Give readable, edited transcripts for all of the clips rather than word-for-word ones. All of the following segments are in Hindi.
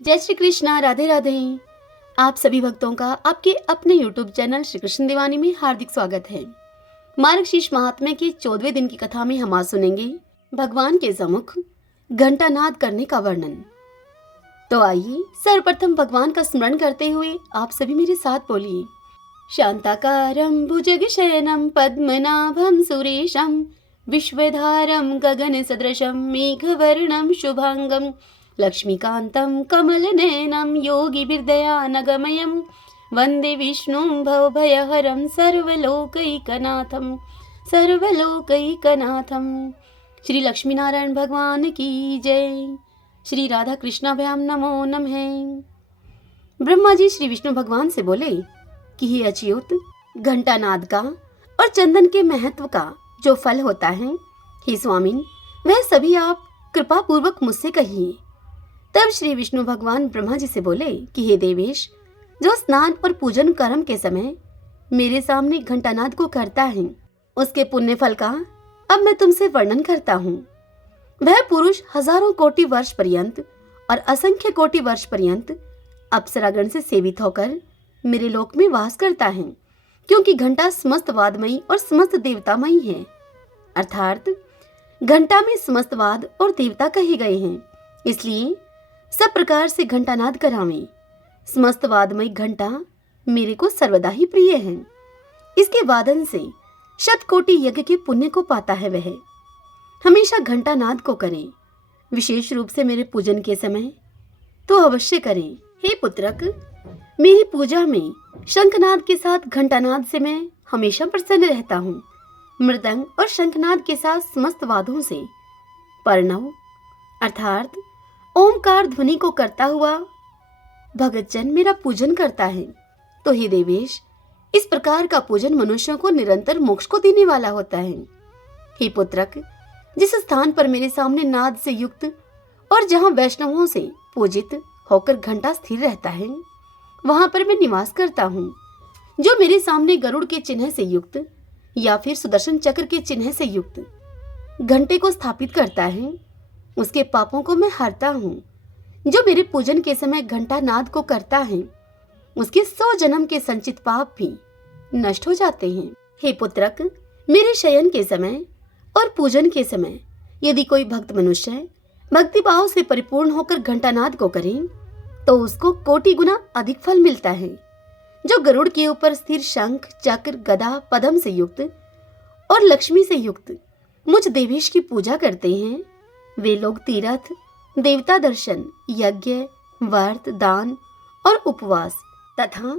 जय श्री कृष्णा, राधे राधे। आप सभी भक्तों का आपके अपने YouTube चैनल श्री कृष्ण दीवानी में हार्दिक स्वागत है। मार्गशीर्ष महात्म्य के 14वें दिन की कथा में हम आज सुनेंगे भगवान के सम्मुख घंटानाद करने का वर्णन। तो आइए सर्वप्रथम भगवान का स्मरण करते हुए आप सभी मेरे साथ बोलिए। शांताकारं भुजगशयनं पद्मनाभं सुरेशं विश्वधारं गगन सदृशं मेघवर्णं शुभांगं लक्ष्मीकान्तं कमलनयनं योगिभिर्दयानगमयं वन्दे विष्णुं भवभयहरं सर्वलोकैकनाथं। श्री लक्ष्मी नारायण भगवान की जय। श्री राधा कृष्णाभ्याम नमो नमः। ब्रह्मा जी श्री विष्णु भगवान से बोले कि हे अच्युत, घंटानाद का और चंदन के महत्व का जो फल होता है, हे स्वामिन, वह सभी आप कृपा पूर्वक मुझसे कहिए। तब श्री विष्णु भगवान ब्रह्मा जी से बोले कि हे देवेश, जो स्नान और पूजन कर्म के समय मेरे सामने घंटानाद को करता है, उसके पुण्य फल का अब मैं तुमसे वर्णन करता हूँ। वह पुरुष हजारों कोटि वर्ष पर्यंत और असंख्य कोटि वर्ष पर्यंत अप्सरागण से सेवित होकर मेरे लोक में वास करता है, क्योंकि घंटा समस्त वादमयी और समस्त देवतामयी है। अर्थात घंटा में समस्त वाद और देवता कहे गए हैं, इसलिए सब प्रकार से घंटानाद करावें। समस्त वादमयी घंटा मेरे को सर्वदा ही प्रिय है। इसके वादन से शतकोटि यज्ञ के पुण्य को पाता है। वह हमेशा घंटानाद को करें, विशेष रूप से मेरे पूजन के समय तो अवश्य करें। हे पुत्रक, मेरी पूजा में शंखनाद के साथ घंटानाद से मैं हमेशा प्रसन्न रहता हूँ। मृदंग और शंखनाद के साथ समस्त वादों से पर्णव अर्थात ओमकार ध्वनि को करता हुआ भगतजन मेरा पूजन करता है। तो हे देवेश, इस प्रकार का पूजन मनुष्यों को निरंतर मोक्ष को देने वाला होता है। हे पुत्रक, जिस स्थान पर मेरे सामने नाद से युक्त और जहाँ वैष्णवों से पूजित होकर घंटा स्थिर रहता है, वहां पर मैं निवास करता हूँ। जो मेरे सामने गरुड़ के चिन्ह से युक्त या फिर सुदर्शन चक्र के चिन्ह से युक्त घंटे को स्थापित करता है, उसके पापों को मैं हरता हूँ। जो मेरे पूजन के समय घंटा नाद को करता है, उसके 100 जन्म के संचित पाप भी नष्ट हो जाते हैं। हे पुत्रक, मेरे शयन के समय और पूजन के समय यदि कोई भक्त मनुष्य भक्ति भाव से परिपूर्ण होकर घंटानाद को करे, तो उसको कोटि गुना अधिक फल मिलता है। जो गरुड़ के ऊपर स्थिर शंख, चक्र, गदा, पद्म से युक्त और लक्ष्मी से युक्त मुझ देवेश की पूजा करते हैं, वे लोग तीर्थ, देवता दर्शन, यज्ञ, व्रत, दान और उपवास तथा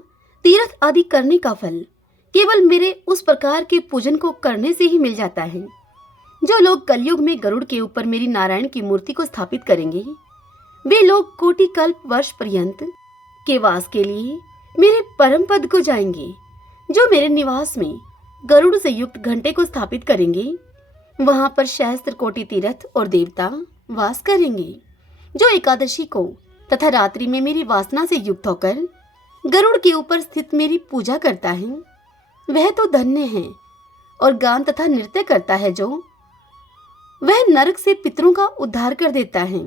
तीर्थ आदि करने का फल केवल मेरे उस प्रकार के पूजन को करने से ही मिल जाता है। जो लोग कलयुग में गरुड़ के ऊपर मेरी नारायण की मूर्ति को स्थापित करेंगे, वे लोग कोटि कल्प वर्ष पर्यंत के वास के लिए मेरे परम पद को जाएंगे। जो मेरे निवास में गरुड़ से युक्त घंटे को स्थापित करेंगे, वहां पर सहस्त्र कोटि तीर्थ और देवता वास करेंगे। जो एकादशी को तथा रात्रि में मेरी वासना से युक्त होकर गरुड़ के ऊपर स्थित मेरी पूजा करता है, वह तो धन्य है। और गान तथा नृत्य करता है जो, वह नरक से पितरों का उद्धार कर देता है।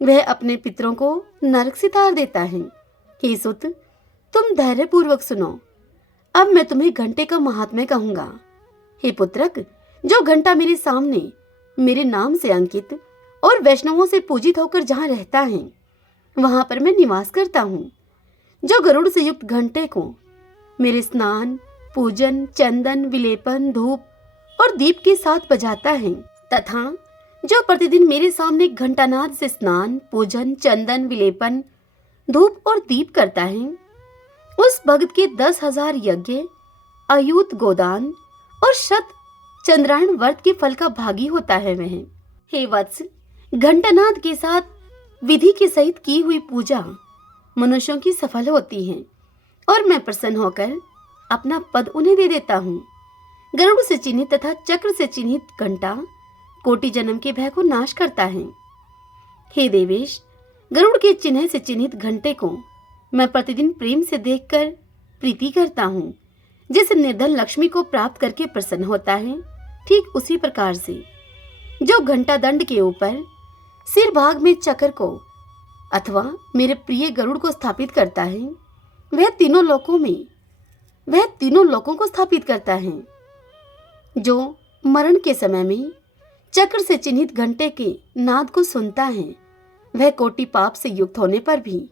वह अपने पितरों को नरक से तार देता है। हे सुत, तुम धैर्य पूर्वक सुनो। अब मैं तुम्हें घंटे का महात्म्य कहूंगा। हे पुत्रक, जो घंटा मेरे सामने मेरे नाम से अंकित और वैष्णवों से पूजित होकर जहाँ रहता है, वहां पर मैं निवास करता हूँ। जो गरुड़ से युक्त घंटे को मेरे स्नान, पूजन, चंदन, विलेपन, धूप और दीप के साथ बजाता है तथा जो प्रतिदिन मेरे सामने घंटानाद से स्नान, पूजन, चंदन, विलेपन, धूप और दीप करता है, उस भक्त के 10,000 यज्ञ, अयूत गोदान और शत चंद्रायण व्रत के फल का भागी होता है वह। हे वत्स, घंटानाद के साथ विधि के सहित की हुई पूजा मनुष्यों की सफल होती है और मैं प्रसन्न होकर अपना पद उन्हें दे देता हूँ। गरुड़ से चिन्हित तथा चक्र से चिन्हित घंटा कोटि जन्म के भय को नाश करता है। हे देवेश, गरुड़ के चिन्ह से चिन्हित घंटे को मैं प्रतिदिन प्रेम से देखकर प्रीति करता हूँ। जिस निर्धन लक्ष्मी को प्राप्त करके प्रसन्न होता है, ठीक उसी प्रकार से जो घंटा दंड के ऊपर सिर भाग में चक्र को अथवा मेरे प्रिय गरुड़ को स्थापित करता है, वह तीनों लोकों को स्थापित करता है। जो मरण के समय में चक्र से चिन्हित घंटे के नाद को सुनता है, वह कोटि पाप से युक्त होने पर भी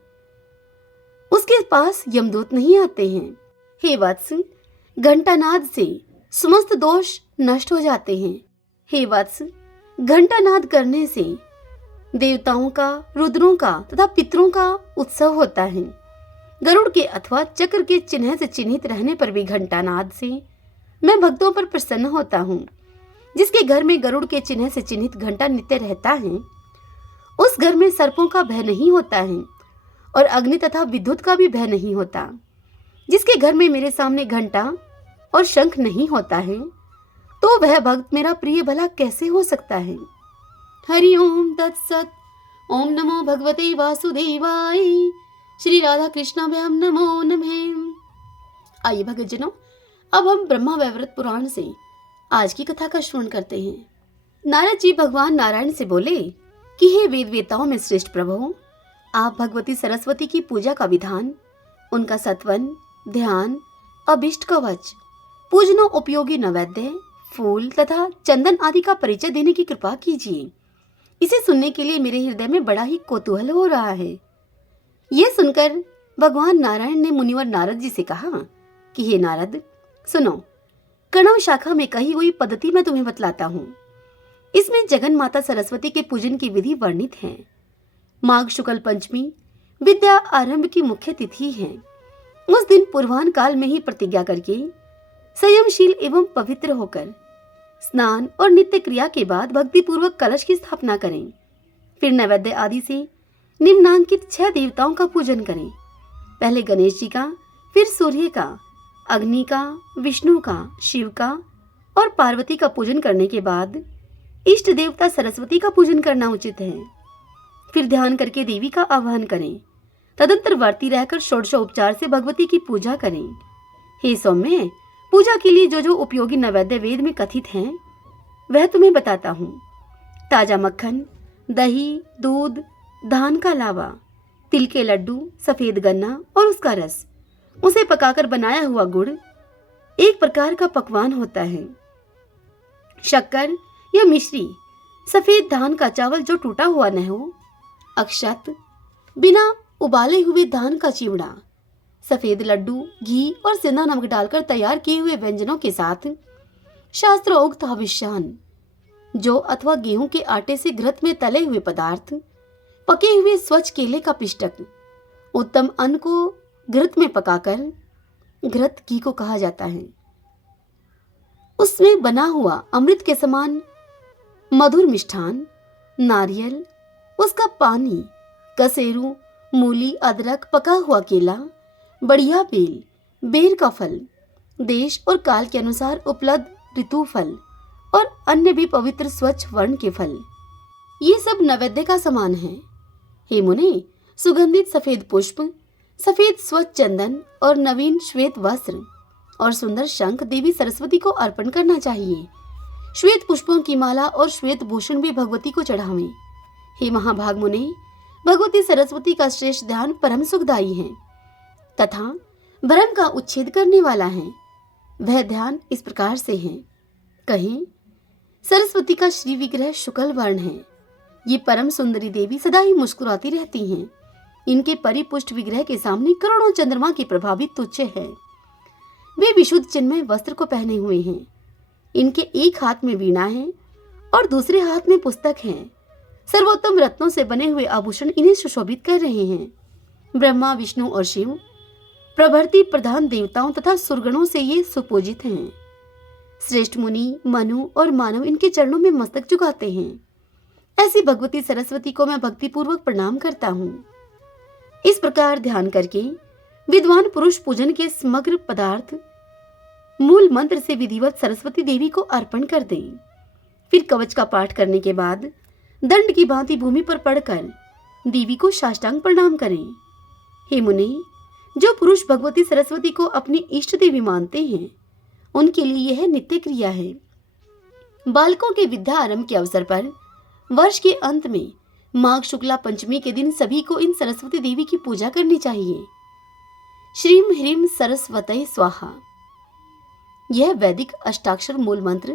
उसके पास यमदूत नहीं आते हैं। हे वत्स, घंटानाद से समस्त दोष नष्ट हो जाते हैं। हे वत्स, घंटानाद करने से देवताओं का, रुद्रों का तथा पितरों का उत्सव होता है। गरुड़ के अथवा चक्र के चिन्ह से चिन्हित रहने पर भी घंटानाद से मैं भक्तों पर प्रसन्न होता हूँ। जिसके घर में गरुड़ के चिन्ह से चिन्हित घंटा नित्य रहता है, उस घर में सर्पों का भय नहीं होता है और अग्नि तथा विद्युत का भी भय नहीं होता। जिसके घर में मेरे सामने घंटा और शंख नहीं होता है, तो वह भक्त मेरा प्रिय भला कैसे हो सकता है। हरि ओम तत्सत। ओम नमो भगवते वासुदेवाय। श्री राधा कृष्णाभ्याम नमो नमः। आइए भक्तजनों, अब हम ब्रह्मा वैवर्त पुराण से आज की कथा का श्रवण करते हैं। नारद जी भगवान नारायण से बोले कि हे वेद वेताओं में श्रेष्ठ प्रभु, आप भगवती सरस्वती की पूजा का विधान, उनका सत्वन, ध्यान, अभिष्ट कवच, पूजनों उपयोगी नैवेद्य, फूल तथा चंदन आदि का परिचय देने की कृपा कीजिए। इसे सुनने के लिए मेरे हृदय में बड़ा ही कौतूहल हो रहा है। यह सुनकर भगवान नारायण ने मुनिवर नारद जी से कहा कि हे नारद, सुनो, कणव शाखा में कही हुई पद्धति मैं तुम्हें बतलाता हूँ। इसमें जगन माता सरस्वती के पूजन की विधि वर्णित है। माघ शुक्ल पंचमी विद्या आरंभ की मुख्य तिथि है। उस दिन पूर्वाह्न काल में ही प्रतिज्ञा करके संयमशील एवं पवित्र होकर स्नान और नित्य क्रिया के बाद भक्ति पूर्वक कलश की स्थापना करें। फिर नैवेद्य आदि से निम्नांकित 6 देवताओं का पूजन करें। पहले गणेश जी का, फिर सूर्य का, अग्नि का, विष्णु का, शिव का और पार्वती का पूजन करने के बाद इष्ट देवता सरस्वती का पूजन करना उचित है। फिर ध्यान करके देवी का आह्वान करें। तदंतर वर्ती रहकर षोडशोपचार से भगवती की पूजा करें। हे सौम्य, पूजा के लिए जो जो उपयोगी नैवेद्य वेद में कथित हैं, वह तुम्हें बताता हूँ। ताजा मक्खन, दही, दूध, धान का लावा, तिल के लड्डू, सफेद गन्ना और उसका रस, उसे पकाकर बनाया हुआ गुड़ एक प्रकार का पकवान होता है। शक्कर या मिश्री, सफेद धान का चावल जो टूटा हुआ न हो, अक्षत, बिना उबाले हुए धान का चिवड़ा, सफेद लड्डू, घी और सेंधा नमक डालकर तैयार किए हुए व्यंजनों के साथ शास्त्रोक्त हविष्यान, जौ अथवा गेहूं के आटे से घृत में तले हुए पदार्थ, पके हुए स्वच्छ केले का पिष्टक, उत्तम अन्न को घृत में पकाकर, घृत घी को कहा जाता है, उसमें बना हुआ अमृत के समान मधुर मिष्ठान, नारियल, उसका पानी, कसेरू, मूली, अदरक, पका हुआ केला, बढ़िया बेल, बेर का फल, देश और काल के अनुसार उपलब्ध ऋतु फल और अन्य भी पवित्र स्वच्छ वर्ण के फल, ये सब नैवेद्य का समान है। हे मुने, सुगंधित सफेद पुष्प, सफेद स्वच्छ चंदन और नवीन श्वेत वस्त्र और सुंदर शंख देवी सरस्वती को अर्पण करना चाहिए। श्वेत पुष्पों की माला और श्वेत भूषण भी भगवती को चढ़ावें। हे महाभाग मुने, भगवती सरस्वती का श्रेष्ठ ध्यान परम सुखदायी है तथा भ्रम का उच्छेद करने वाला है। वह ध्यान इस प्रकार से है। कहें, सरस्वती का श्री विग्रह शुक्ल वर्ण है। ये परम सुंदरी देवी सदा ही मुस्कुराती रहती हैं। इनके परिपुष्ट विग्रह के सामने करोड़ों चंद्रमा की प्रभा भी तुच्छ है। वे विशुद्ध चिन्मय वस्त्र को पहने हुए हैं। इनके एक हाथ में वीणा है और दूसरे हाथ में पुस्तक है। सर्वोत्तम रत्नों से बने हुए आभूषण इन्हें सुशोभित कर रहे हैं। ब्रह्मा, विष्णु और शिव प्रभृति प्रधान देवताओं तथा सुरगणों से ये सुपूजित हैं। श्रेष्ठ मुनि, मनु और मानव इनके चरणों में मस्तक झुकाते हैं। ऐसी भगवती सरस्वती को मैं भक्ति पूर्वक प्रणाम करता हूँ। इस प्रकार ध्यान करके विद्वान पुरुष पूजन के समग्र पदार्थ मूल मंत्र से विधिवत सरस्वती देवी को अर्पण कर दें। फिर कवच का पाठ करने के बाद दंड की भांति भूमि पर पड़कर देवी को साष्टांग प्रणाम करें। हे मुनि, जो पुरुष भगवती सरस्वती को अपनी इष्ट देवी मानते हैं, उनके लिए यह नित्य क्रिया है। बालकों के विद्या आरंभ के अवसर पर वर्ष के अंत में माघ शुक्ला पंचमी के दिन सभी को इन सरस्वती देवी की पूजा करनी चाहिए। श्रीम ह्रीम सरस्वतये स्वाहा। यह वैदिक अष्टाक्षर मूल मंत्र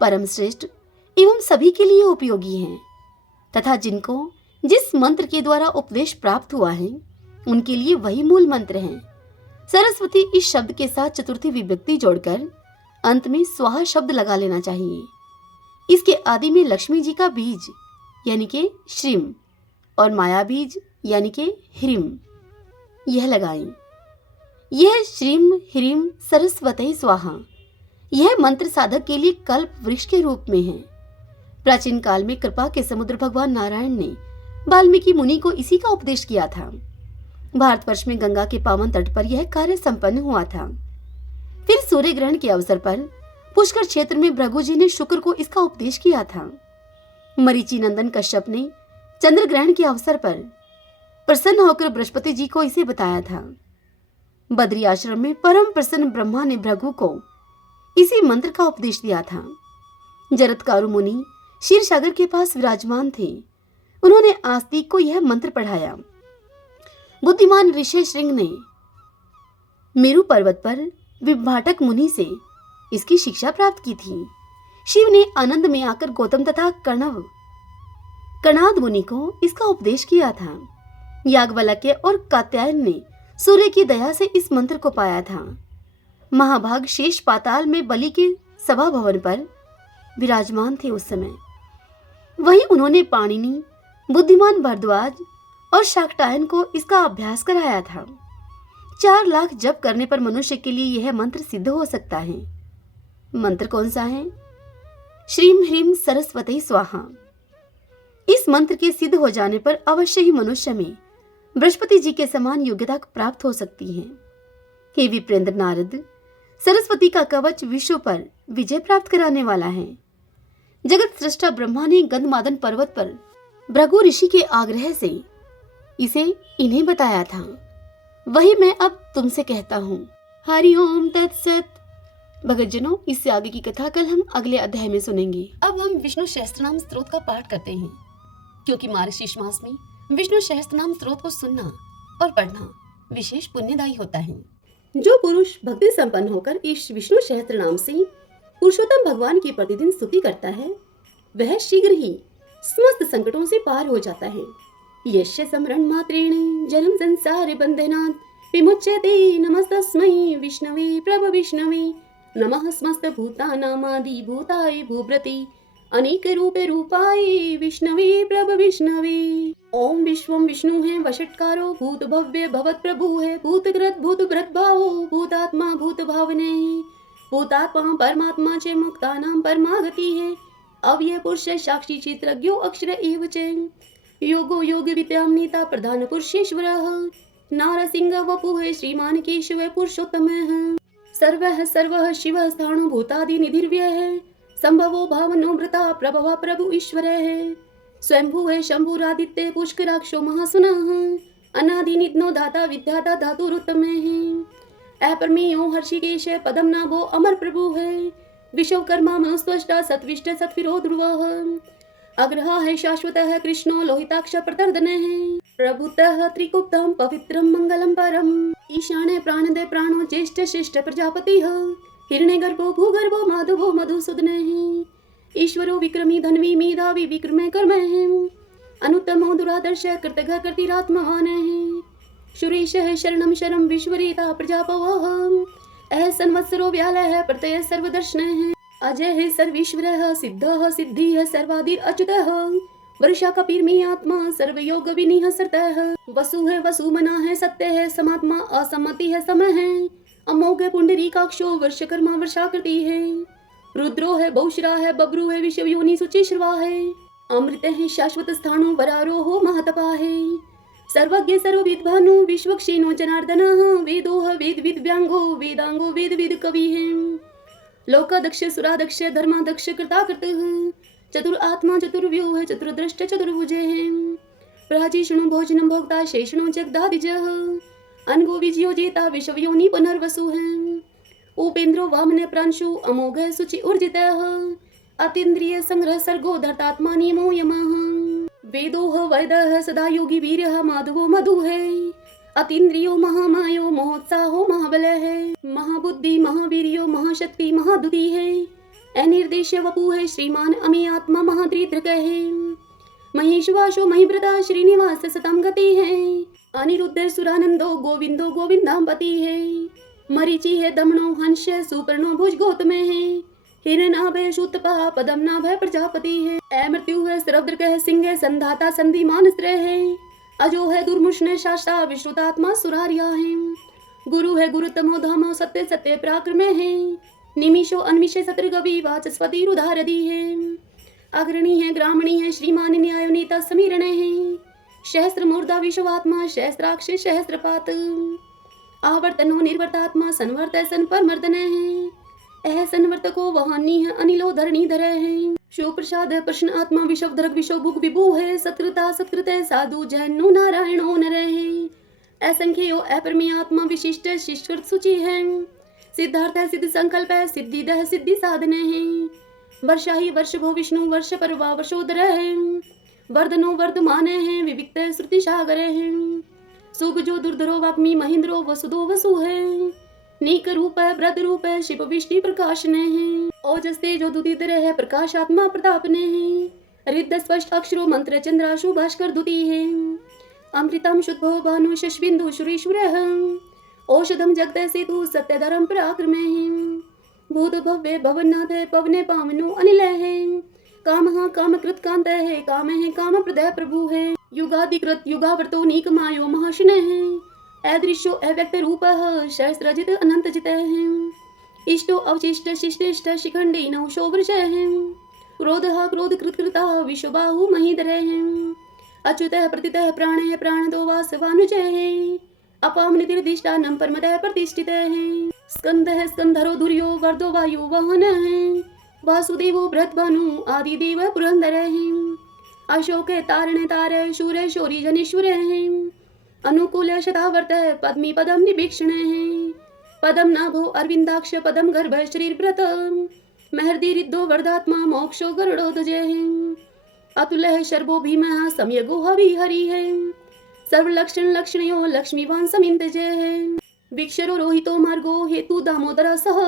परम श्रेष्ठ एवं सभी के लिए उपयोगी है तथा जिनको जिस मंत्र के द्वारा उपदेश प्राप्त हुआ है उनके लिए वही मूल मंत्र है। सरस्वती इस शब्द के साथ चतुर्थी विभक्ति जोड़कर अंत में स्वाहा शब्द लगा लेना चाहिए। इसके आदि में लक्ष्मी जी का बीज यानी कि श्रीम और माया बीज यानी कि ह्रीम यह लगाएं। यह श्रीम ह्रीम सरस्वती स्वाहा यह मंत्र साधक के लिए कल्प वृक्ष के रूप में है। प्राचीन काल में कृपा के समुद्र भगवान नारायण ने वाल्मीकि मुनि को इसी का उपदेश किया था। भारतवर्ष में गंगा के पावन तट पर यह कार्य संपन्न हुआ था। फिर सूर्य ग्रहण के अवसर पर पुष्कर क्षेत्र में भृगु जी ने शुक्र को इसका उपदेश किया था। मरीचि नंदन कश्यप ने चंद्र ग्रहण के अवसर पर प्रसन्न होकर बृहस्पति जी को इसे बताया था। बद्री आश्रम में परम प्रसन्न ब्रह्मा ने भृगु को इसी मंत्र का उपदेश दिया था। जरत्कारु मुनि क्षीर सागर के पास विराजमान थे। उन्होंने आस्तिक को यह मंत्र पढ़ाया। बुद्धिमान ऋषि श्रृंग ने मेरु पर्वत पर विभाटक मुनि से इसकी शिक्षा प्राप्त की थी। शिव ने आनंद में आकर गौतम तथा कणाद मुनि को इसका उपदेश किया था। याज्ञवल्क्य और कात्यायन ने सूर्य की दया से इस मंत्र को पाया था। महाभाग शेष पाताल में बलि के सभा भवन पर विराजमान थे उस समय। वहीं उन्होंने पाणिनि, बुद्धिमान भरद्वाज और शाक्टायन को इसका अभ्यास कराया था। 4 लाख जप करने पर मनुष्य के लिए यह मंत्र सिद्ध हो सकता है। मंत्र कौन सा है? श्रीम ह्रीम सरस्वती स्वाहा। इस मंत्र के सिद्ध हो जाने पर अवश्य ही मनुष्य में बृहस्पति जी के समान योग्यता प्राप्त हो सकती है। हे विप्रेंद्र नारद, सरस्वती का कवच विश्व पर विजय प्राप्त कराने वाला है। जगत सृष्टा ब्रह्मा ने गंधमादन पर्वत पर भृगु ऋषि के आग्रह से इसे इन्हें बताया था। वही मैं अब तुमसे कहता हूँ। हरिओम तत्सत। भगतजनों, इससे आगे की कथा कल हम अगले अध्याय में सुनेंगे। अब हम विष्णु सहस्त्रनाम स्तोत्र का पाठ करते हैं, क्योंकि मार्गशीर्ष मास में विष्णु सहस्त्रनाम स्तोत्र को सुनना और पढ़ना विशेष पुण्यदायी होता है। जो पुरुष भक्ति संपन्न होकर इस विष्णु सहस्त्र नाम से पुरुषोत्तम भगवान की प्रतिदिन स्तुति करता है, वह शीघ्र ही समस्त संकटों से पार हो जाता है। यस्य स्मरण मात्रेण जन्म संसार बंधनात् विमुच्यते। नमस्तस्मै विष्णवे प्रभ विष्णवे। नमः समस्त भूतानामादि भूताय भूभृति अनेक रूपे रूपाय विष्णवे प्रभ विष्णवे। ओम विश्वम विष्णु है वषट्कारो भूत भव्य भवत प्रभु है भूतकृत भूत भृत भावो भूतात्मा भूत भावने। भूतात्मा परमात्मा च मुक्तानां परमागति है। अव्यय पुरुष साक्षी चित्रज्ञो अक्षर एव च। योगो योग विद्यां नीता प्रधान पुरुषेश्वरः। नारसिंह वपुः श्रीमान केशव पुरुषोत्तमः। सर्वः शिवः स्थाणु भूतादि निधिर्व्यः। संभवो भावनोमृता प्रभव प्रभु ईश्वर है। स्वयंभू है शंभुरादित्य पुष्कराक्षो महासुनः। अनादि निधनो दाता विद्याता धातुरुत्तम है। अपरमेयो हर्षिकेश पदम नाभो अमर प्रभु है। विश्वकर्मा मनुस्वष्टा सत्विष्ट सत्विरो ध्रुवः। अग्रह है शाश्वत है कृष्णो लोहिताक्ष प्रतर्दन है। प्रभुतः त्रिकुप्तम पवित्रम मंगलम परम। ईशाने प्राणदे प्राणो ज्येष्ठ श्रेष्ठ प्रजापतिः। हिरण्यगर्भो भूगर्भो माधवो मधुसूदन है। ईश्वरो विक्रमी धन्वी मेधावी विक्रमे कर्म है। अनुत्तमो दुरादर्श कृतघ्न कृतिरात्मवान है। सुरेश है शरणम शरम विश्वरेता प्रजापवः। अह संवत्सरो व्यालः है प्रत्यय सर्वदर्शन है। अजय है सर्वेश्वरः सिद्धः सिद्धिः सर्वादिर अच्युतः। वर्षा कपीर्मी आत्मा सर्वयोग विनिह सरतः। वसु है वसुमना है सत्य है समात्मा असम्मति है समय है। अमोघ पुंडरीकाक्षो वर्षकर्मा वर्षाकृति है। रुद्रो है बहुश्रा है बब्रू है विश्व योनि सुचिश्रवा है। अमृत है शाश्वत स्थाणु वरारोहो महतपा है। सर्वज्ञ सर्वविद्भानु विश्वक्षेनो जनार्दनः। वेदो है वेद विद्व्यांगो वेदांगो वेद विद कवि है। लोकादक्ष सुरादक्ष धर्मादक्ष कृताकृतः। चतुर आत्मा चतुर्व्यो है चतुर्द्रष्ट चतुर्भुजे है। प्राचीषणो भोजनम भोक्ता शेषणो जगदादिजः। अनगो विजयो जेता विश्व योनि पुनर्वसु है। उपेन्द्रो वामन प्रांशु अमोघ सुचि ऊर्जितः। अतीन्द्रिय संग्रह सर्गो धर्तात्मा नियमो यमः। वेदोह वैदः सदा योगी वीर्यः माधवो मधु है। अतीन्द्रियो महामायो महोत्साहो महाबल है। महाबुद्धि महावीर्यो महाशक्ति महादुति है। अनिर्देश्य वपु है श्रीमान अमे आत्मा महादृद्रक है। महेशवासो महिव्रता श्रीनिवास सतम गति है। अनिरुद्ध सुरानंदो गोविंदो गोविंदाम्पति है। मरीचि है दमनो हंस सुपर्णो भुज गौतम है। हिरनाभय शूतपा पदम नाभय प्रजापति है। अमृत्यु है सरवद्रक है सिंह है संधाता संधि मानस्त्र है। अजो है दुर्मुष्ण शास्ता विश्रुतात्मा सुरारिया है। गुरु है गुरुतमो धामो सत्य सत्य पराक्रम है। निमिषो अन्मिषे सत्रगवि वाचस्पति रुधारदी है। अग्रणी है ग्रामणी है श्रीमान न्याय नीता समीरण है। सहस्त्र मूर्धा विश्वात्मा सहस्त्राक्ष सहस्त्रपात। आवर्तनो निर्वर्तात्मा संवर्त सन पर मर्दन है। ऐ संवर्तको वहानी है अनिलो धरणी धर है। शिवप्रसाद प्रश्न आत्मा विश्व धरक विश्व भुग विभु है। सत्कृता सत्कृत साधु जैनो नारायणो नर है। असंख्यो अपरमी आत्मा विशिष्ट शिष्ट सूचि है। सिद्धार्थ है सिद्ध संकल्प है सिद्धिदह सिद्धि साधन है। वर्षा ही वर्ष भो विष्णु वर्ष पर वर्षोदर है। वर्धनो वर्धमान है विविक्त श्रुति सागर है। सुगजो दुर्धरो वाग्मी महेंद्रो वसुदो वसु है। नीक रूप है व्रत रूप है शिव विष्टि प्रकाशन है। ओजस तेजो दुदितर है प्रकाशात्मा प्रताप ने है। रिद्ध स्पष्ट अक्षरो मंत्र चंद्राशु भास्कर दुति है। अमृतम शुद्धो भानु शशबिंदु सुरेश्वर है। औषधम जगत सेतु सत्य धर्म पराक्रम है। भूत भव्य भवनाथ है पवने पावनो अनिल है। काम कामकृत कांत है काम प्रदय प्रभु है। युगादिकृत युगावर्तो नीक मायो महाशन है। अदृश्यो अव्यक्त रूप सहस्रजित अनंत जित है। इष्टो अवशिष्ट शिष्टिष्ट शिखंडी नवशो वृष है। क्रोध क्रोध कृतकृता विश्वबाहु महीधर है। अच्युत प्रतित प्राण प्राण दो वासवानुज है। अपाम निर्दिष्टानम परमतः प्रतिष्ठित है। स्कंद है स्कंधरो धुर्यो वर्दो वायु वहन है। वासुदेवो भ्रतभानु आदि देव पुरंदर है। अशोक तारण तार शूर शौरी जनेश्वर है। अनुकूल शतावर्त पद्मी पदम निभीक्षण है। पदम नाभो अरविंदाक्ष पदम गर्भ शरीर व्रत। महर्दि रिद्धो वर्धात्मा मोक्षो गरुड़ो ध्वज है। अतुल है शर्भो भीम सम्यगो हवि हरि है। सर्वलक्षण लक्षणयो लक्ष्मीवान समिंत जय है। विक्षरो रोहितो मार्गो हेतु दामोदर सह।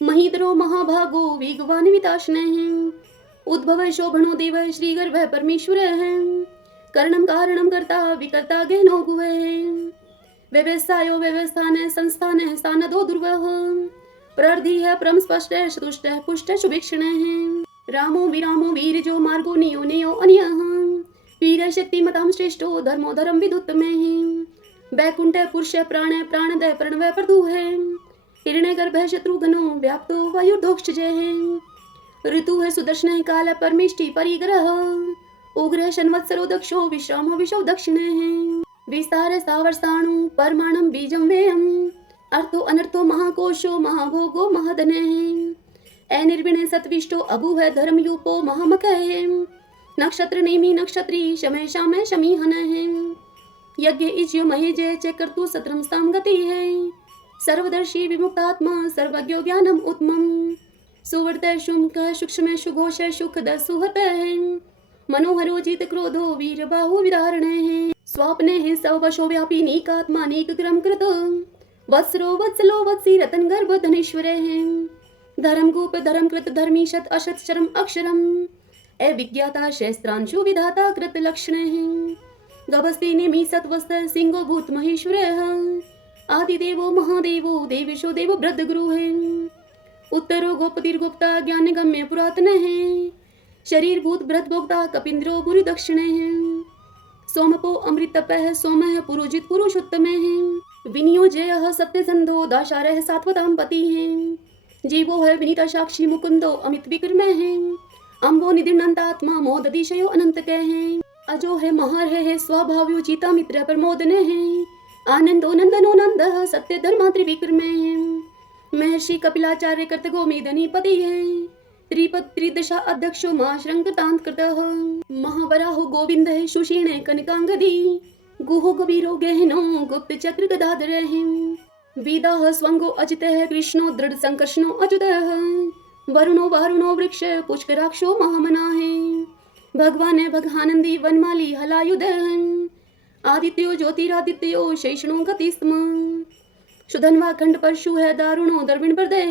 महीधरो महाभागो वेगवान विताशन है। उद्भव शोभनो देव श्री गर्भ परमेश्वर है। कर्णम कारणम कर्ता विकर्ता गहनो गुह है। व्यवस्थायो व्यवस्थान संस्थान स्थानदो दुर्वह। प्रर्धि है परम स्पष्ट चतुष्ट पुष्ट सुभिक्षण है। रामो विरामो वीरजो मार्गो नियो नियो अन्यः। वीर शक्ति मताम श्रेष्ठो धर्मो धर्म विदुत्तम है। वैकुंठ पुरुष प्राण प्राणदय प्रणव प्रदु है। हिरण्य गर्भ शत्रुघ्नो व्याप्तो वायुर्धोक्ष जय है। ऋतु है सुदर्शन काल परमेष्टि परिग्रह। उग्र शन्वत्सरो दक्षो विश्रामो विशो दक्षिण है। विस्तार स्थावरस्थाणु परमाणम बीजम वेयम। अर्थो अनर्थो महाकोशो महाभोगो महाधन है। अनिर्विण सतविष्टो अभु है धर्मयूपो महामक है। नक्षत्र नेमि नक्षत्री शमय शामय शमीहन है। यज्ञ इज्यो महेजय चक्रतु सत्रमस्ताम गति है। सर्वदर्शी विमुक्तात्मा सर्वज्ञो ज्ञानम उत्तमम। सुवर्त शुंक सूक्ष्म सुघोष सुखद सुहत है। मनोहरो जित क्रोधो वीर बाहु विदारण है। स्वाप्ने है सवशो व्यापी नीकात्मा नीक क्रम कृत। वत्सरो वत्सलो वत्सी रतन गर्भ धनेश्वर है। धर्म गोप धर्म कृत धर्मी शत अशत शरम अक्षरम। अविज्ञाता शस्त्रांशु विधाता कृत लक्षण है। गभस्ते नेमि सत्वस्त सिंहो भूत महेश्वर है। आदिदेवो महादेवो देवेशो देव वृद्ध गुरु है। उत्तरो गोपतिर गुप्ता ज्ञान गम्य पुरातन है। शरीर भूत भ्रत भोक्ता कपिंद्रो गुरु दक्षिण है। सोमपो अमृत तपः सोम पुरोजित पुरुषोत्तम है। विनियोजय सत्य संधो दाशारह सात्वताम पति है। जीवो है विनीता साक्षी मुकुंदो अमित विक्रम है। अम्बो निधिनंतात्मा मोदतिशयो अनंत कह है। अजो है महार है स्वभाव्यो चीता मित्र प्रमोदन है। आनंदो नंदनो नंद सत्य धर्मा त्रिविक्रम है। महर्षि कपिलाचार्य कर्तगो मेदनी पति है। त्रिपद त्रिदशा अध्यक्षो महाश्रंकतांत कृतः। महावराहो गोविंद है सुषीणे कनकांगदी। गुहो गभीरो गहनो गुप्त चक्र गदाधर है। वेदाः स्वंगो अजित है कृष्णो दृढ़ संकर्षणो अच्युत है। वरुणो वारुणो वृक्ष पुष्कराक्षो महामना है। भगवान भगानंदी वनमाली हलायुध आदित्यो ज्योतिरादित्यो शैषणो गति स्म सुधन्वा खंड परशु है दारुणो दर्विण प्रदय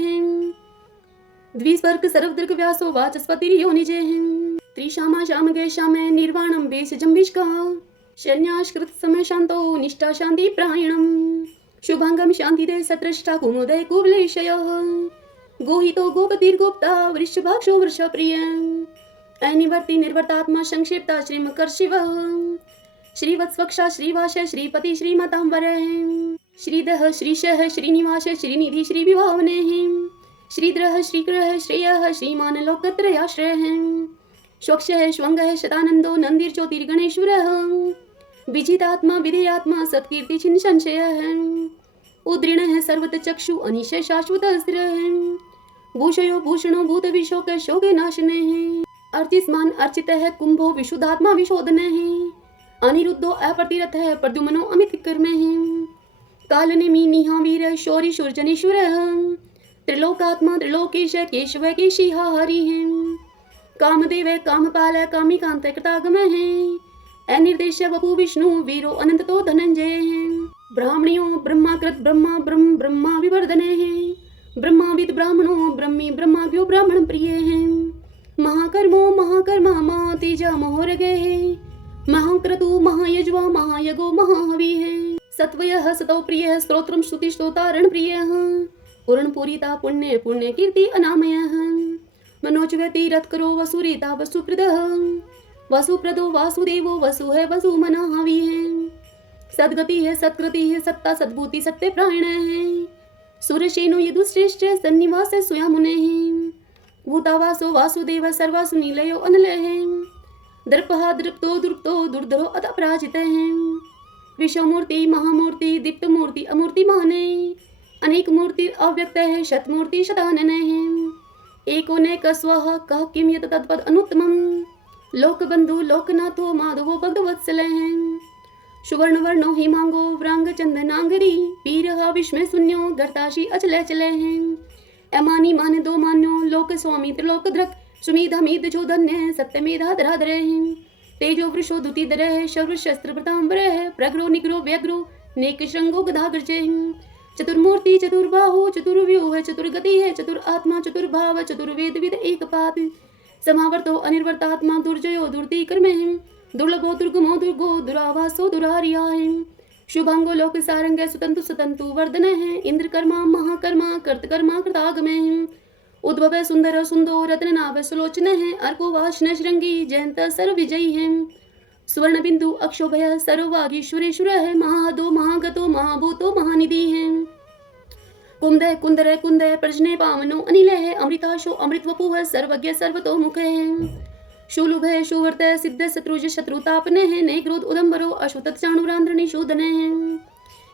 द्विस्वर्ग सर्वदृग व्यासो वाचस्पति योनिजे त्रिशामा श्याम गे श्यामे निर्वाणम बेस जम्बिष्का शन्याश्कृत समय शांतो निष्ठा शांति प्रायणम शुभांगम शांति दे सत्रष्टा कुमुदय कुवलेशय गोहितो गोपतिर्गोप्ता वृषभाक्षो वृषप्रिय अनिवर्ति निर्वर्तात्मा संक्षिप्ता श्रीमकर्षिव श्रीवत्स्वक्षा श्रीवास श्रीपति श्रीमतांबर श्रीदह श्रीशः श्रीनिवास श्रीनिधि श्रीविभावने श्रीद्रः श्रीग्रह श्रेयः श्रीमान लोकत्रयाश्रय स्वक्षः स्वंगः शतानंदो नंदिर ज्योतिर्गणेश्वरः विजितात्मा विधेयात्मा सत्कीर्ति छिन्न संशय उद्रीण सर्वत चक्षु अनिशय शाश्वत स्थिर भूषयो भूषणो भूत विशोक शोक नाशने अर्चिस्मान अर्चित है कुंभो विशुद्धात्मा विशोधन अनिरुद्धो अप्रतिरथ है प्रद्युमनो अमित कर्म कालने मी निहा वीर शौरी शूरजनेश्वर त्रिलोकात्मा त्रिलोकेश केशव केशिहा हरि कामदेव कामपाल कामिकांत कृतागम अनिर्देश वपु विष्णु वीरो अनंत तो धनंजय ब्राह्मणियों ब्रह्माकृत ब्रह्मा ब्रह्म ब्रह्मा विवर्धने ब्रह्माविद ब्राह्मणो ब्रह्मी ब्रह्माव्यो ब्राह्मण प्रिय महाकर्मो महाकर्मा महातेजा महोरगे महाक्रतु महायज्वा महायगो महाहवि सत्वयः सतौ प्रिय स्तोत्रम श्रुति स्तोतारण प्रिय पूर्ण पूरिता पुण्य पुण्य कीर्ति अनामय मनोजवती रथ करो वसुरीता वसुप्रद वसुप्रदो वासुदेवो वसु है वसु मना हवि सदगति है सत्कृति है सत्ता सद्भूति सत्य प्राण है सुरसेनो यदुश्रेष्ठ सन्निवास सुया मुने भूतावासो वासुदेव सर्वासु नीलयो अनलय दर्पहा दृप्तो दुर्प्तो दुर्धरो अत पराजित विश्वमूर्ति महामूर्ति दीप्त मूर्ति अमूर्ति माने अनेक मूर्ति अव्यक्त है शतमूर्ति शतानन है एकोनेक स्वः कह किम यत तत्पद अनुत्तमम लोकबंधु लोकनाथो माधवो भगवत्सल सुवर्ण वर्णो हिमांगो व्रांग चंदनांगरी पीरहा विस्मय शून्यो गर्ताशी अचले चले अमानी मान दो मान्यो लोक स्वामी त्रिलोक द्रक सुमीधा मीद जो धन्य सत्यमेधा धराधर तेजो वृषो दुति दर शौर्य शस्त्र प्रतांबर प्रग्रो निग्रो व्यग्रो नेक श्रृंगो गदाग्रज चतुर्मूर्ति चतुर्बाहु चतुर्व्यूह चतुर्गति है चतुर आत्मा चतुर्भाव चतुर्वेद विद एक पात समावर्तो अनिर्वर्तात्मा दुर्जयो दुर्ति कर्म दुर्लभो दुर्गमो दुर्गो दुरावासो दुरारिया शुभांगो लोक सारंग सुतंतु सुतंतु वर्धन है इंद्र कर्मा महाकर्मा कर्तकर्मा कृतागम उद्भव सुंदर सुंदो रत्न नाभ सुलोचन है अर्को वाशन श्रृंगी जयंत सर्व विजयी है सुवर्ण बिंदु अक्षोभय सर्ववागीश्वरेश्वर है महादो महागतो महाभूतो महानिधि है कुंदय कुंदर कुंदय प्रजने पावनो अनिल है अमृताशो अमृत वपु है सर्वज्ञ सर्वतो मुख है शूलुभ है सुवर्त सिद्ध शत्रुज शत्रुतापने है ने क्रोध उदम्बरो अश्वत चाणुरांध्रणी शोधन है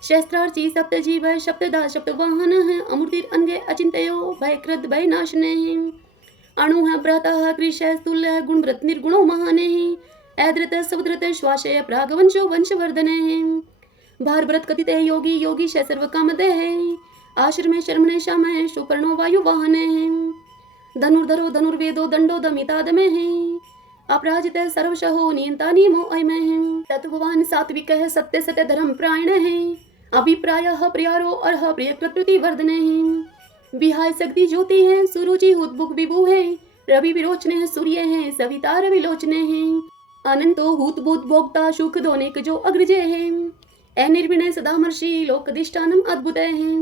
शस्त्रार्ची सप्त जीव है सप्तदा सप्त वाहन है अमृतिर अन्य अचिंतयो भय कृत भय नाशने है अणु है ब्रता कृष है स्थूल है गुणव्रत निर्गुणो महान है ऐद्रत समुद्रत श्वासय प्रागवंशो वंशवर्धन है भारव्रत कथित है योगी योगी शय सर्व कामद है आश्रम शर्मण श्याम है सुपर्णो वायु वाहन है धनुर्धरो धनुर्वेदो दंडो दमितादम है अपराजित सर्वशहो नियंता नियमो अयम है तत्ववान सात्विक है सत्य सत्य धर्म प्रायण है अभिप्राय प्रियारो अर्ह प्रिय प्रकृति वर्धन है विहाय शक्ति ज्योति है सुरुचि उद्भुक विभु है रवि विरोचन है सूर्य है सविता रवि लोचने है अनंतो हूत भूत भोक्ता सुख दोनेक जो अग्रजय है अनिर्विणय सदामर्षि लोकधिष्ठानम अद्भुत है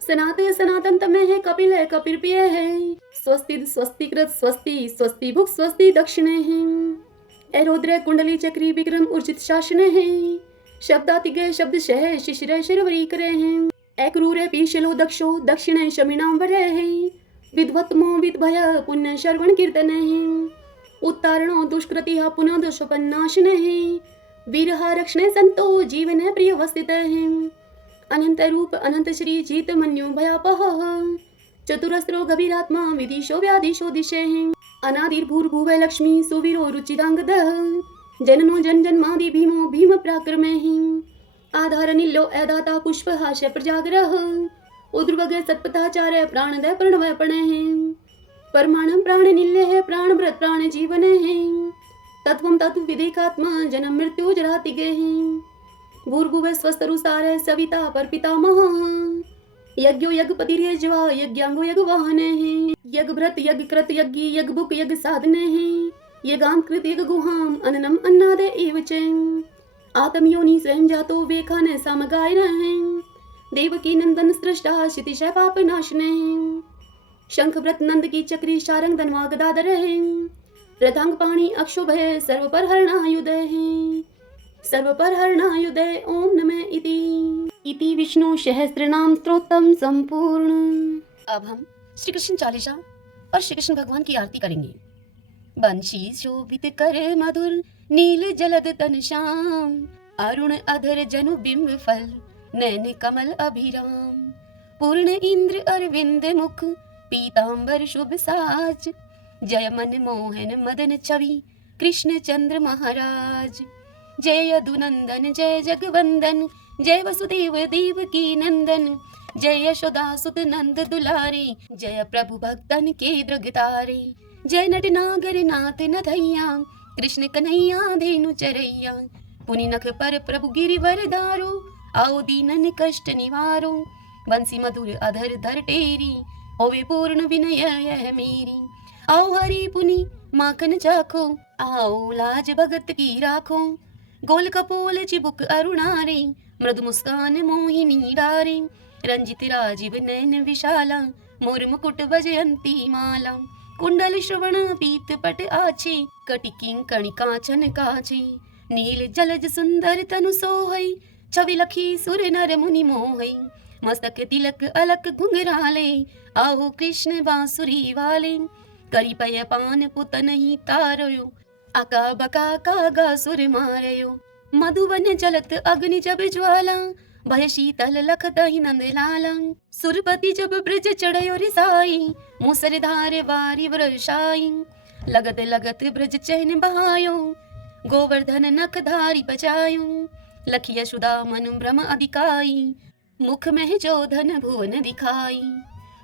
सनात सनातन तमय है कपिल है कपिर्प्रिय है स्वस्ति स्वस्तिकृत स्वस्ति स्वस्ति भुक स्वस्ति दक्षिण है एरोद्र कुंडली चक्री विक्रम उर्जित शासन है शब्दातिगय शब्द शह शिशिर शिरवरी करे हैं एक्रूर पीशलो दक्षो दक्षिण शमिनाम वर है विद्वत्मो विद्भय पुण्य श्रवण कीर्तन है उत्तारणो दुष्कृति पुनः दुष्पन्नाशन है वीरहा रक्षण संतो जीवन प्रिय वस्थित है अनंत रूप अनंत श्री जीत मन्यु भयापह चतुरस्त्रो गभीरात्मा विदिशो व्यादिशो दिशे अनादिर्भूर्भुव लक्ष्मी सुवीरो रुचिरांगद जननो जन जन्मादि भीमो भीम पराक्रमे आधार नीलो ऐदाता पुष्प हास्य प्रजाग्रह उद्रवग सत्पथाचार्य प्राणदय प्रणवय पणे परमाणु प्राण निल्य है प्राण व्रत प्राण जीवन है तत्वं तत् विदेकात्मा जन्म मृत्यु जराति गेहि। भूर्भुवः स्वस्तरुसारः सविता परपितामहः। यज्ञो यज्ञपतिर्यज्वा यज्ञांगो यज्ञवाहनः। यज्ञभृत यज्ञकृत यज्ञी यज्ञभुक् यज्ञ साधनः। यज्ञांकृत यज्ञगुहाम् अन्नम् अन्नाद एव च। आत्मयोनि स्वयं जातो वेखान सामगायनः। देवकी नंदन सृष्टा क्षितिशः पापनाशनः। शंखव्रत नंद की चक्री शारंग धनवा गदाधरः। रथांग पाणी अक्षोभय सर्वपरहरणायुधः। सर्वपरहरणायुधः ओम नमः इति विष्णु सहस्त्रनाम स्तोत्रम संपूर्ण। अब हम श्री कृष्ण चालीसा और श्री कृष्ण भगवान की आरती करेंगे। बंशी शोभित कर मधुर नील जलद तन श्याम। अरुण अधर जनु बिंब फल नैन कमल अभिराम। पूर्ण इंद्र अरविंद मुख पीतांबर शुभ साज। जय मन मोहन मदन छवि कृष्ण चंद्र महाराज। जय यदुनंदन जय जगवंदन जय वसुदेव देव की नंदन। जय यशोदा सुत नंद दुलारे जय प्रभु भक्तन के दृगतारे। जय नट नागर नाथ नथैया कृष्ण कन्हैया धेनु चरैया। पुनि नख पर प्रभु गिरिवर धारो आओ दीनन कष्ट निवारो। बंसी मधुर अधर धर टेरी होवे पूर्ण विनय यह मेरी। आओ हरि पुनि माखन चाखो आओ लाज भगत की राखो। गोल कपोल चिबुक अरुणारे मृदु मुस्कान मोहिनी डारे। रंजित राजीव नयन विशाला मोर मुकुट वजयंती माला। कुंडल श्रवण पीत पट आछे कटिकिं कणिकाचन काछे। नील जलज सुंदर तनु सोहै छवि लखी सुर नर मुनि मोहै। मस्तक तिलक अलक घुंघराले आओ कृष्ण बांसुरी वाले। करी पय पान पुतन ही तारयो आका बका कागा सुर मारयो। मधुवन जलत अग्नि जब ज्वाला भय शीतल लखत ही नंद लाला। सुरपति जब ब्रज चढ़यो रिसाई मूसरधार वारी वर्षाई। लगत लगत ब्रज चहन बहायो गोवर्धन नख धारी बचायो। लखिय सुदा मन भ्रम अधिकाई मुख में जो धन भुवन दिखाई।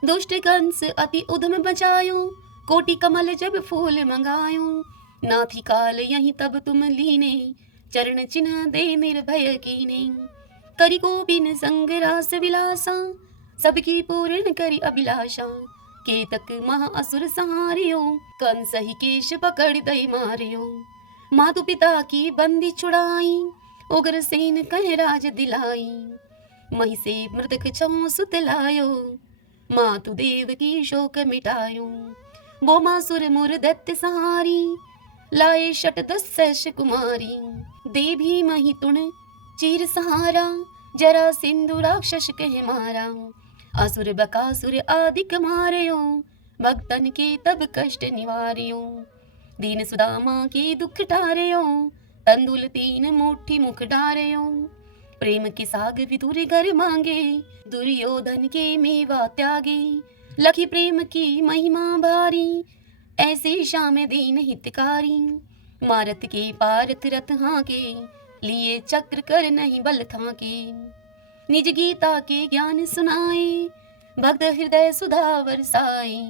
दुष्ट कंस अति उधम बचायो कोटि कमल जब फूल मंगायो। नाथी काल यहीं तब तुम लीने चरण चिन्ह दे निर्भय कीने। करि गोबिन संग रास विलासा सबकी पूर्ण करि अभिलाषा। केतक महा असुर संहारियो कंस ही केश पकड़ दई मारियो। मातु पिता की बंदी छुड़ाई उग्र सेन कह राज दिलाई। मही से मृतक छौ सुत लायो मातु देव की शोक मिटायो। वो मासुर मुर दैत्य सहारी लाए शत दस कुमारी। दे भी मही तुण चीर सहारा जरा सिंधु राक्षस कह मारा। असुर बकासुर आदिक मारयो भक्तन के तब कष्ट निवार्यो। दीन सुदामा के दुख टारयो तंदुल तीन मुट्ठी मुख डारयो। प्रेम के साग विदुर घर मांगे दुर्योधन के मेवा त्यागे। लखी प्रेम की महिमा भारी ऐसे श्याम दीन हितकारी। मारत के पारथ रथ हाके लिए चक्र कर नहीं बल थाके। निज गीता के ज्ञान सुनाए भक्त हृदय सुधा बरसाए।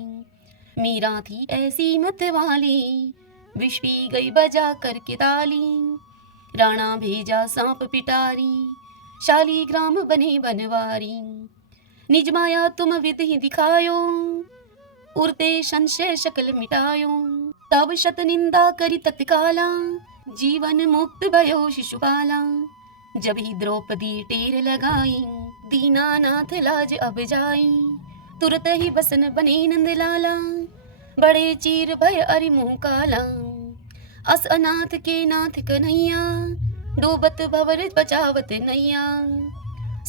मीरा थी ऐसी मत वाली विष पी गई बजा करके ताली। राणा भेजा सांप पिटारी शाली ग्राम बने बनवारी। निज माया तुम विधि दिखायो उड़ते संशय शकल मिटायो। तब शत निंदा करी तत्काला जीवन मुक्त भयो शिशुपाला। जब ही द्रौपदी टेर लगाई दीनानाथ लाज अब जाई। तुरत ही बसन बने नंद लाला बड़े चीर भय अरि मुँह काला। अस अनाथ के नाथ कन्हैया डूबत भवर बचावत नैया।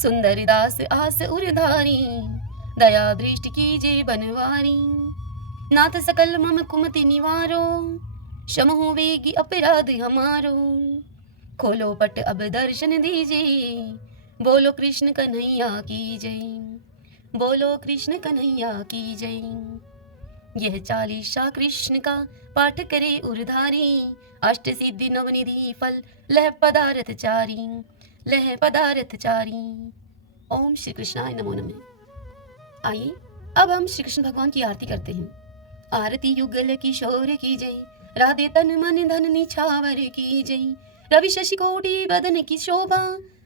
सुंदर दास आस उरधारी दया दृष्टि कीजे बनवारी। नाथ सकल मम कुमति निवारो क्षमहु वेगी अपराध हमारो। खोलो पट अब दर्शन दीजिए बोलो कृष्ण कन्हैया की जय। बोलो कृष्ण कन्हैया की जय। यह चालीसा कृष्ण का पाठ करे उरधारी। अष्ट सिद्धि नवनिधि फल लह पदार्थ चारी। लह पदार्थ चारी। ओम श्री कृष्णाय नमो नमः। आइए अब हम श्री कृष्ण भगवान की आरती करते हैं। आरती युगल किशोर की जय राधे तन मन धन निछावर की जय। रवि शशि कोटि बदन की शोभा,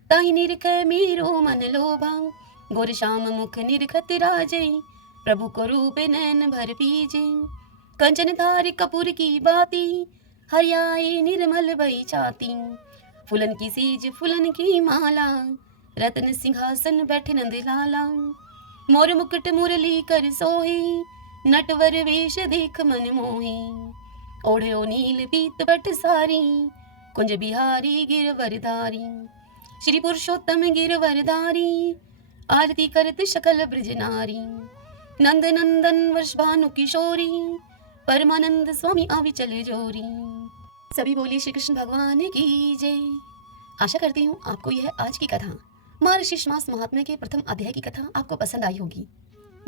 ताहि निरख मेरो मन लोभा। गोर श्याम मुख निरखत राजै, प्रभु को रूप नैन भर पीजे। कंचन थार कपूर की बाती, हरियाए निर्मल भई छाती। फूलन की सीज फूलन की माला, रत्न सिंहासन बैठे नंद लाला। मोर मुकुट मुरली कर सोहे, नटवर वेश देख मन मोहे। ओढ़ो नील पीत बट सारी, कुंज बिहारी गिरवरधारी। श्री पुरुषोत्तम गिरवरधारी, आरती करत सकल ब्रज नारी। नंद नंदन वर्षभानु किशोरी, परमानंद स्वामी अविचल जोरी। सभी बोलिए श्री कृष्ण भगवान की जय। आशा करती हूँ आपको यह आज की कथा मार्गशीर्ष मास महात्म्य के प्रथम अध्याय की कथा आपको पसंद आई होगी।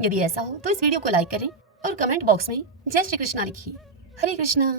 यदि ऐसा हो तो इस वीडियो को लाइक करें और कमेंट बॉक्स में जय श्री कृष्णा लिखिए। हरे कृष्णा।